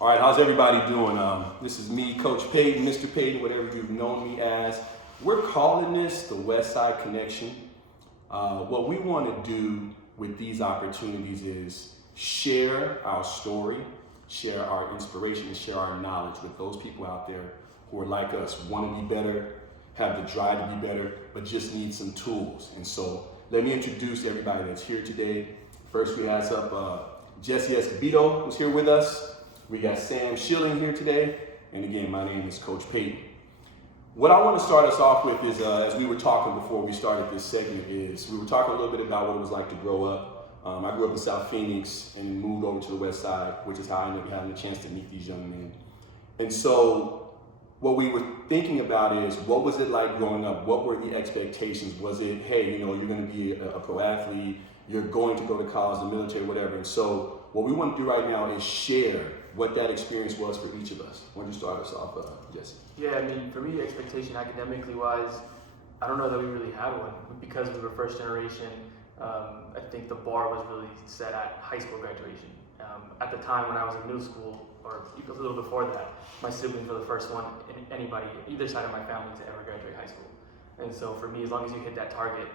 All right, how's everybody doing? This is me, Coach Payton, Mr. Payton, whatever you've known me as. We're calling this the Westside Connection. What we want to do with these opportunities is share our story, share our inspiration, and share our knowledge with those people out there who are like us, want to be better, have the drive to be better, but just need some tools. And so let me introduce everybody that's here today. First, we have Jesse Escobedo, who's here with us. We got Sam Schilling here today. And again, my name is Coach Payton. What I want to start us off with is, as we were talking before we started this segment, is we were talking a little bit about what it was like to grow up. I grew up in South Phoenix and moved over to the West Side, which is how I ended up having a chance to meet these young men. And so what we were thinking about is, what was it like growing up? What were the expectations? Was it, hey, you're going to be a pro athlete, you're going to go to college, the military, whatever. And so what we want to do right now is share what that experience was for each of us. Why don't you start us off, Jesse? Yeah, I mean, for me, expectation academically wise, I don't know that we really had one. Because we were first generation, I think the bar was really set at high school graduation. At the time when I was in middle school, or a little before that, my siblings were the first one, anybody, either side of my family, to ever graduate high school. And so for me, as long as you hit that target,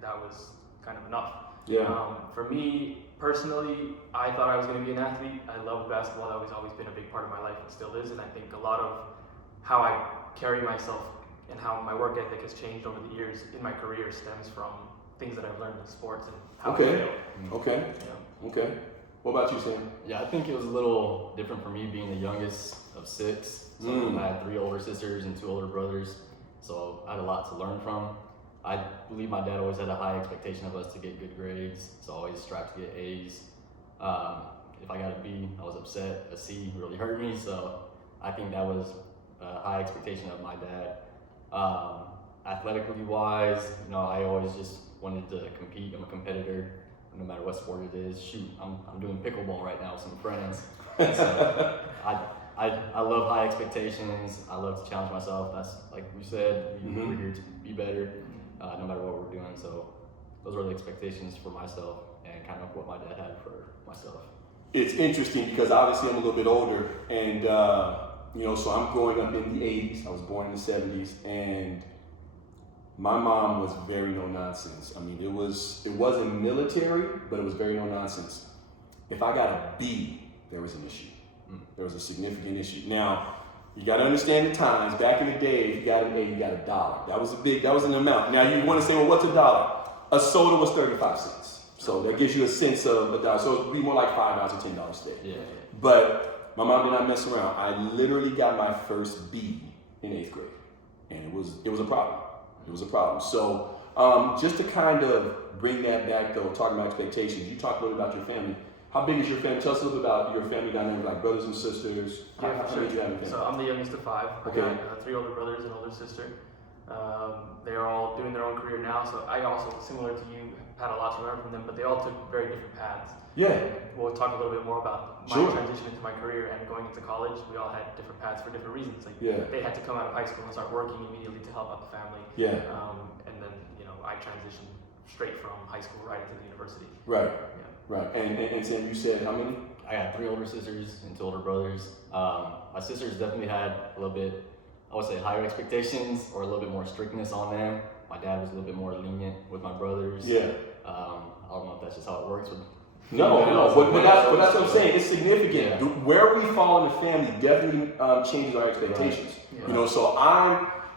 that was kind of enough. Yeah. For me, personally, I thought I was going to be an athlete. I loved basketball. That was always been a big part of my life and still is. And I think a lot of how I carry myself and how my work ethic has changed over the years in my career stems from things that I've learned in sports and how I fail. Okay. Yeah. Okay. What about you, Sam? Yeah, I think it was a little different for me being the youngest of six. So I had 3 older sisters and 2 older brothers. So I had a lot to learn from. I believe my dad always had a high expectation of us to get good grades, so I always strived to get A's. If I got a B, I was upset. A C really hurt me, so I think that was a high expectation of my dad. Athletically wise, I always just wanted to compete. I'm a competitor, no matter what sport it is. Shoot, I'm doing pickleball right now with some friends. So I love high expectations. I love to challenge myself. That's like we said, we're here to be better. No matter what we're doing. So those are the expectations for myself and kind of what my dad had for myself. It's interesting because obviously I'm a little bit older and, so I'm growing up in the 80s. I was born in the 70s and my mom was very no nonsense. I mean, it wasn't military, but it was very no nonsense. If I got a B, there was an issue. There was a significant issue. Now, you got to understand the times. Back in the day, if you got an A, you got $1. That was an amount. Now you want to say, well, what's $1? A soda was 35 cents. So that gives you a sense of $1. So it would be more like $5 or $10 today. Yeah. But my mom did not mess around. I literally got my first B in 8th grade. And it was a problem. It was a problem. So just to kind of bring that back though, talking about expectations, you talked a little about your family. How big is your family? Tell us a little bit about your family dynamic, like brothers and sisters. Yeah, how for many do you have in sure. family? So I'm the youngest of 5. Okay. I got 3 older brothers and an older sister. They're all doing their own career now. So I also, similar to you, had a lot to learn from them, but they all took very different paths. Yeah. And we'll talk a little bit more about my transition into my career and going into college. We all had different paths for different reasons. They had to come out of high school and start working immediately to help out the family. Yeah. And then, I transitioned straight from high school right into the university. Right. Yeah. Right. And Sam, you said how many? I got 3 older sisters and 2 older brothers. My sisters definitely had a little bit, I would say, higher expectations or a little bit more strictness on them. My dad was a little bit more lenient with my brothers. Yeah. I don't know if that's just how it works with No, but that's what I'm saying. It's significant. Yeah. Where we fall in the family definitely changes our expectations. Right. Yeah. So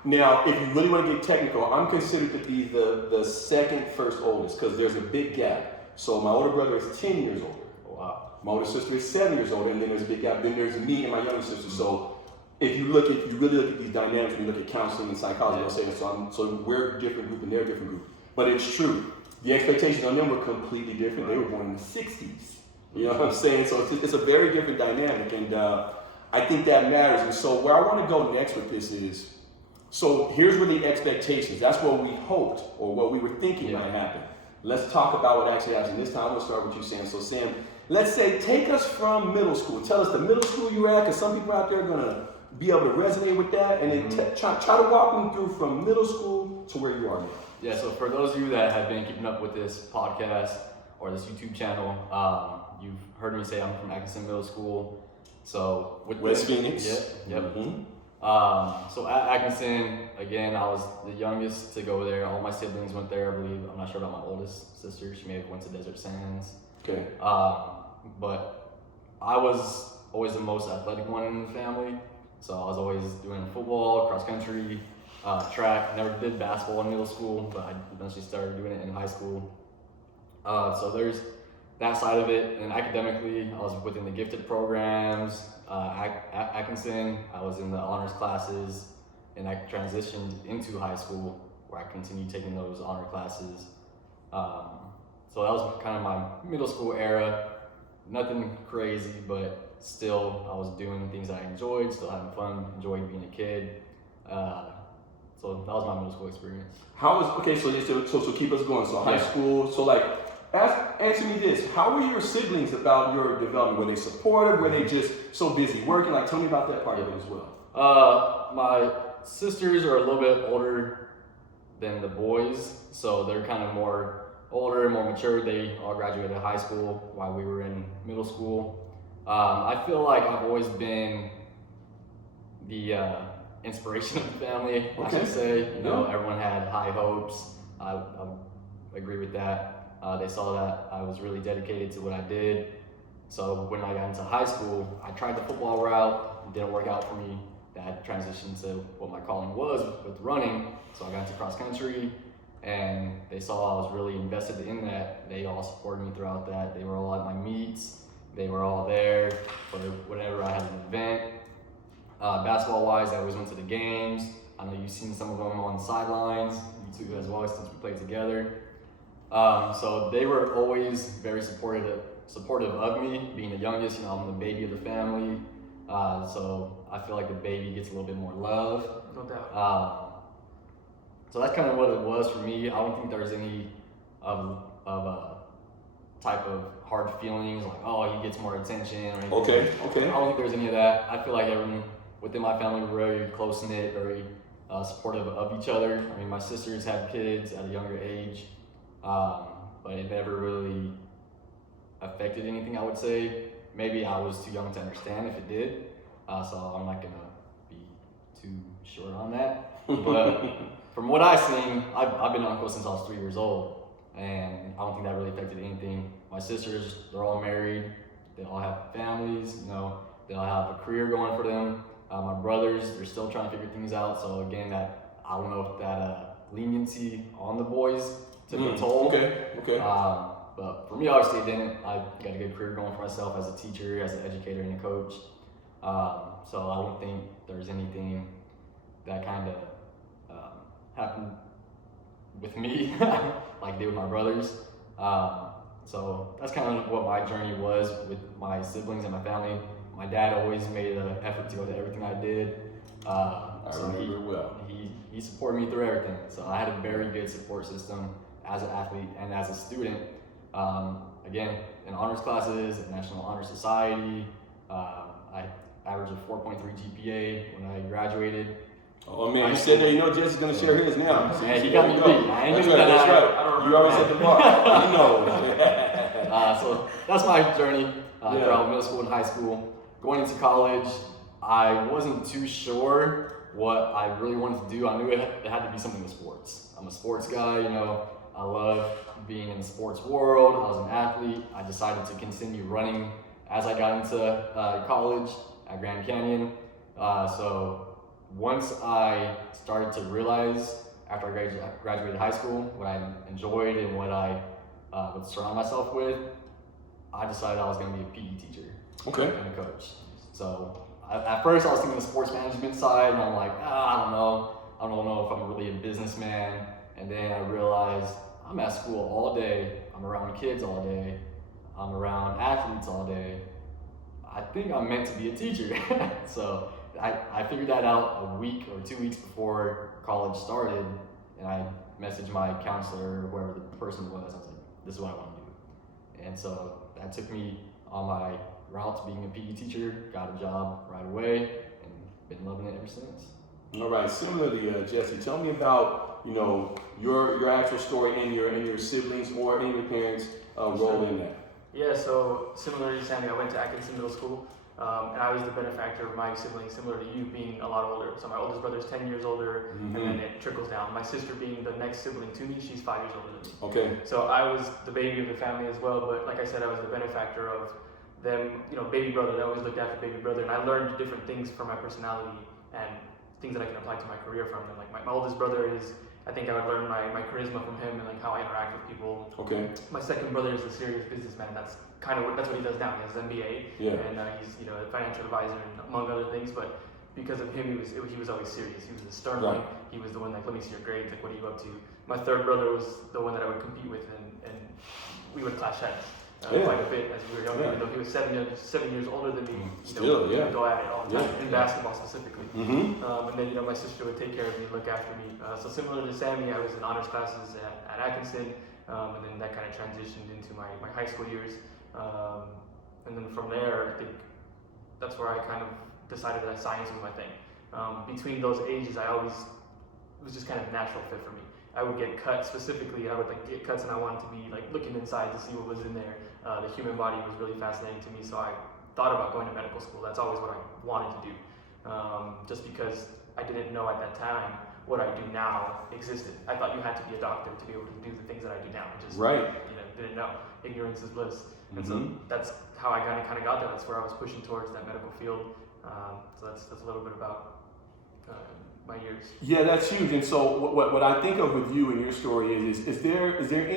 now, if you really want to get technical, I'm considered to be the second first oldest because there's a big gap. So my older brother is 10 years older. Wow. My older sister is 7 years older, and then there's a big gap. Then there's me and my younger sister. So if you really look at these dynamics, when you look at counseling and psychology, I'll say that. So we're a different group and they're a different group. But it's true. The expectations on them were completely different. They were born in the 60s. You know what I'm saying? So it's a very different dynamic, and I think that matters. And so where I want to go next with this is, so here's where the expectations, that's what we hoped or what we were thinking might happen. Let's talk about what actually happens. This time I'm going to start with you, Sam. So Sam, let's say, take us from middle school. Tell us the middle school you were at, because some people out there are going to be able to resonate with that, and then try to walk them through from middle school to where you are now. Yeah, so for those of you that have been keeping up with this podcast or this YouTube channel, you've heard me say I'm from Atkinson Middle School. So with West Phoenix. Yep. Mm-hmm. So at Atkinson, again, I was the youngest to go there. All my siblings went there, I believe. I'm not sure about my oldest sister. She may have went to Desert Sands. Okay. But I was always the most athletic one in the family. So I was always doing football, cross country, track. Never did basketball in middle school, but I eventually started doing it in high school. So there's that side of it. And academically, I was within the gifted programs. At Atkinson, I was in the honors classes, and I transitioned into high school where I continued taking those honor classes. So that was kind of my middle school era. Nothing crazy, but still I was doing things I enjoyed, still having fun, enjoying being a kid. So that was my middle school experience. So keep us going. So high school, so like, answer me this. How were your siblings about your development? Were they supportive? Were they just so busy working? Like, tell me about that part of it as well. My sisters are a little bit older than the boys, so they're kind of more older, more mature. They all graduated high school while we were in middle school. I feel like I've always been the inspiration of the family, I should say. You know, everyone had high hopes. I agree with that. They saw that I was really dedicated to what I did. So when I got into high school, I tried the football route. It didn't work out for me. That transitioned to what my calling was with running. So I got into cross country, and they saw I was really invested in that. They all supported me throughout that. They were all at my meets. They were all there for whenever I had an event. Basketball-wise, I always went to the games. I know you've seen some of them on the sidelines, you two as well, since we played together. So they were always very supportive of me, being the youngest. You know, I'm the baby of the family. So I feel like the baby gets a little bit more love. No doubt. So that's kind of what it was for me. I don't think there's any type of hard feelings like, oh, he gets more attention or anything. Okay. I don't think there's any of that. I feel like everyone within my family were very close-knit, very supportive of each other. I mean, my sisters had kids at a younger age, but it never really affected anything, I would say. Maybe I was too young to understand if it did, so I'm not gonna be too short on that. But from what I've seen, I've been an uncle since I was 3 years old, and I don't think that really affected anything. My sisters, they're all married, they all have families, you know, they all have a career going for them. My brothers, they're still trying to figure things out, so again, that I don't know if that leniency on the boys took a toll. Okay. But for me, obviously, it didn't. I got a good career going for myself as a teacher, as an educator, and a coach. So I don't think there's anything that kind of happened with me like did with my brothers. So that's kind of what my journey was with my siblings and my family. My dad always made an effort to go to everything I did. He supported me through everything. So I had a very good support system as an athlete and as a student. Again, in honors classes, in National Honor Society, I averaged a 4.3 GPA when I graduated. Oh man, you said that, you know Jesse's gonna share his now. Yeah, he got me beat. That's right. You always set the bar. You know. So that's my journey throughout middle school and high school. Going into college, I wasn't too sure what I really wanted to do. I knew it had to be something with sports. I'm a sports guy, you know. I love being in the sports world. I was an athlete. I decided to continue running as I got into college at Grand Canyon. So once I started to realize after I graduated high school what I enjoyed and what I would surround myself with, I decided I was going to be a PE teacher and a coach. So at first I was thinking the sports management side, and I'm like, I don't know if I'm really a businessman. And then I realized I'm at school all day, I'm around kids all day, I'm around athletes all day. I think I'm meant to be a teacher. So I figured that out a week or 2 weeks before college started, and I messaged my counselor, whoever the person was. I was like, this is what I want to do. And so that took me on my route to being a PE teacher, got a job right away, and been loving it ever since. All right, similarly, Jesse, tell me about, you know, your actual story and your siblings or in your parents' role in that. Yeah, so similar to Sammy, I went to Atkinson Middle School. And I was the benefactor of my siblings, similar to you, being a lot older. So my oldest brother's 10 years older, and then it trickles down. My sister being the next sibling to me, she's 5 years older than me. Okay. So I was the baby of the family as well, but like I said, I was the benefactor of them, baby brother. They always looked after baby brother, and I learned different things from my personality and things that I can apply to my career from them. Like my oldest brother is, I think I would learn my charisma from him and like how I interact with people. Okay. My second brother is a serious businessman. That's what he does now. He has an MBA, and he's a financial advisor and among other things. But because of him, he was always serious. He was the stern one. He was the one like, let me see your grades. Like, what are you up to? My third brother was the one that I would compete with, and we would clash heads. Quite a bit as we were younger, even though he was 7 years older than me. We would go at it all the time, in basketball specifically. And then, my sister would take care of me, look after me. So similar to Sammy, I was in honors classes at Atkinson, and then that kind of transitioned into my high school years. And then from there, I think that's where I kind of decided that science was my thing. Between those ages, it was just kind of a natural fit for me. I would get cut specifically. I would get cuts, and I wanted to be looking inside to see what was in there. The human body was really fascinating to me, so I thought about going to medical school. That's always what I wanted to do, just because I didn't know at that time what I do now existed. I thought you had to be a doctor to be able to do the things that I do now. I just didn't know. Ignorance is bliss, and so that's how I kind of got there. That's where I was pushing towards that medical field. So that's a little bit about my years. Yeah, that's huge. And so what I think of with you and your story is there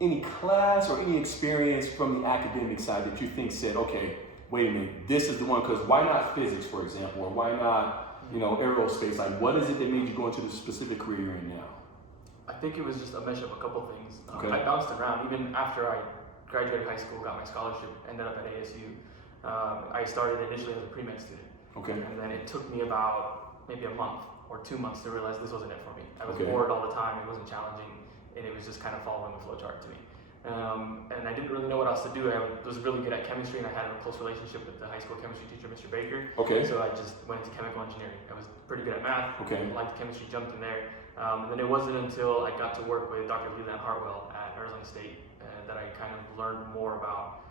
any class or any experience from the academic side that you think said, okay, wait a minute, this is the one? Because why not physics, for example, or why not aerospace? Like, what is it that made you go into the specific career you're in now? I think it was just a mesh of a couple things. I bounced around even after I graduated high school, got my scholarship, ended up at ASU. I started initially as a pre-med student. Okay. And then it took me about maybe a month or 2 months to realize this wasn't it for me. I was bored all the time. It wasn't challenging, and it was just kind of following the flowchart to me. And I didn't really know what else to do. I was really good at chemistry, and I had a close relationship with the high school chemistry teacher, Mr. Baker. Okay. So I just went into chemical engineering. I was pretty good at math. Okay. Liked chemistry, jumped in there. And then it wasn't until I got to work with Dr. Leland Hartwell at Arizona State that I kind of learned more about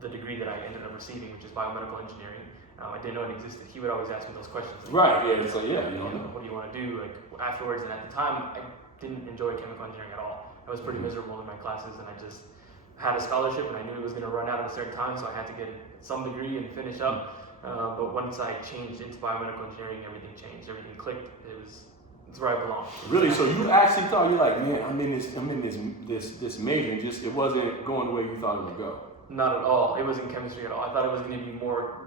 the degree that I ended up receiving, which is biomedical engineering. I didn't know it existed. He would always ask me those questions. Like, what do you want to do afterwards? And at the time, I didn't enjoy chemical engineering at all. I was pretty miserable in my classes, and I just had a scholarship, and I knew it was going to run out at a certain time, so I had to get some degree and finish up. But once I changed into biomedical engineering, everything changed. Everything clicked. It's where I belong. Really? So you actually thought, you're like, man, I'm in this major, and just it wasn't going the way you thought it would go? Not at all. It wasn't chemistry at all. I thought it was going to be more,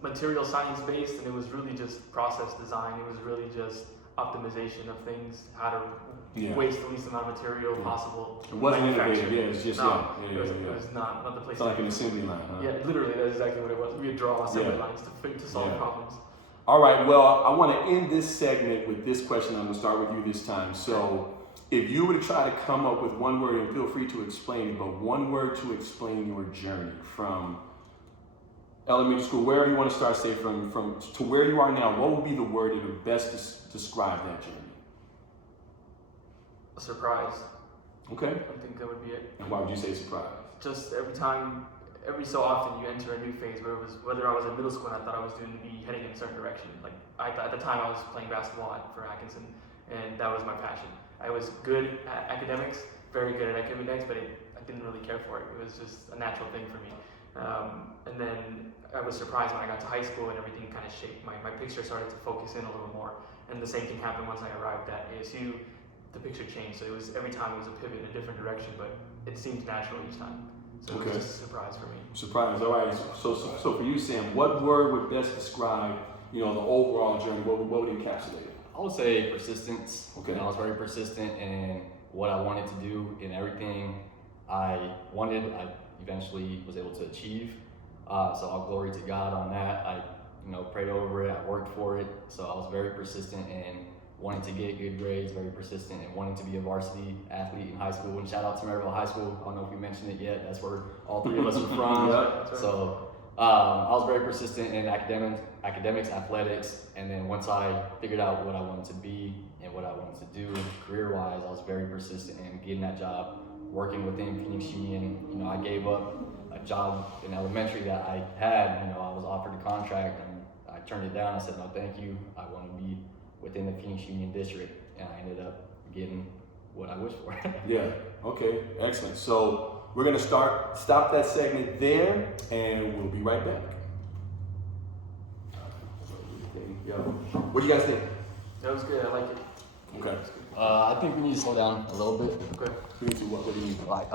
material science based, and it was really just process design. It was really just optimization of things, how to waste the least amount of material possible. It wasn't innovative. Yeah, it was just it was not the place. It's like an assembly line. Huh? Yeah, literally, that's exactly what it was. We would draw assembly lines to solve problems. All right. Well, I want to end this segment with this question. I'm going to start with you this time. So, if you were to try to come up with one word, and feel free to explain it, but one word to explain your journey from elementary school, wherever you want to start, say from to where you are now, what would be the word that would best describe that journey? A surprise. Okay. I think that would be it. And why would you say surprise? Just every so often you enter a new phase whether I was in middle school and I thought I was going to be heading in a certain direction. Like at the time I was playing basketball for Atkinson, and that was my passion. I was good at academics, very good at academics, but I didn't really care for it. It was just a natural thing for me. And then I was surprised when I got to high school and everything kind of shaped. My picture started to focus in a little more. And the same thing happened once I arrived at ASU. The picture changed. So every time it was a pivot in a different direction, but it seemed natural each time. So it was just a surprise for me. Surprise. All right. So for you, Sam, what word would best describe, the overall journey? What would it encapsulate? I would say persistence. Okay. I was very persistent in what I wanted to do, in everything I wanted. I eventually was able to achieve. So all glory to God on that. I prayed over it. I worked for it. So I was very persistent in wanting to get good grades, very persistent in wanting to be a varsity athlete in high school. And shout out to Maryvale High School. I don't know if we mentioned it yet. That's where all three of us are from. So I was very persistent in academics, athletics, and then once I figured out what I wanted to be and what I wanted to do career-wise, I was very persistent in getting that job, working within Phoenix Union. I gave up a job in elementary that I had, you know, I was offered a contract and I turned it down. I said, no, thank you. I want to be within the Phoenix Union District, and I ended up getting what I wished for. Yeah, okay, excellent. So we're gonna stop that segment there, and we'll be right back. Yeah. What do you guys think? That was good. I like it. Okay. I think we need to slow down a little bit. Okay. What do you mean? Like,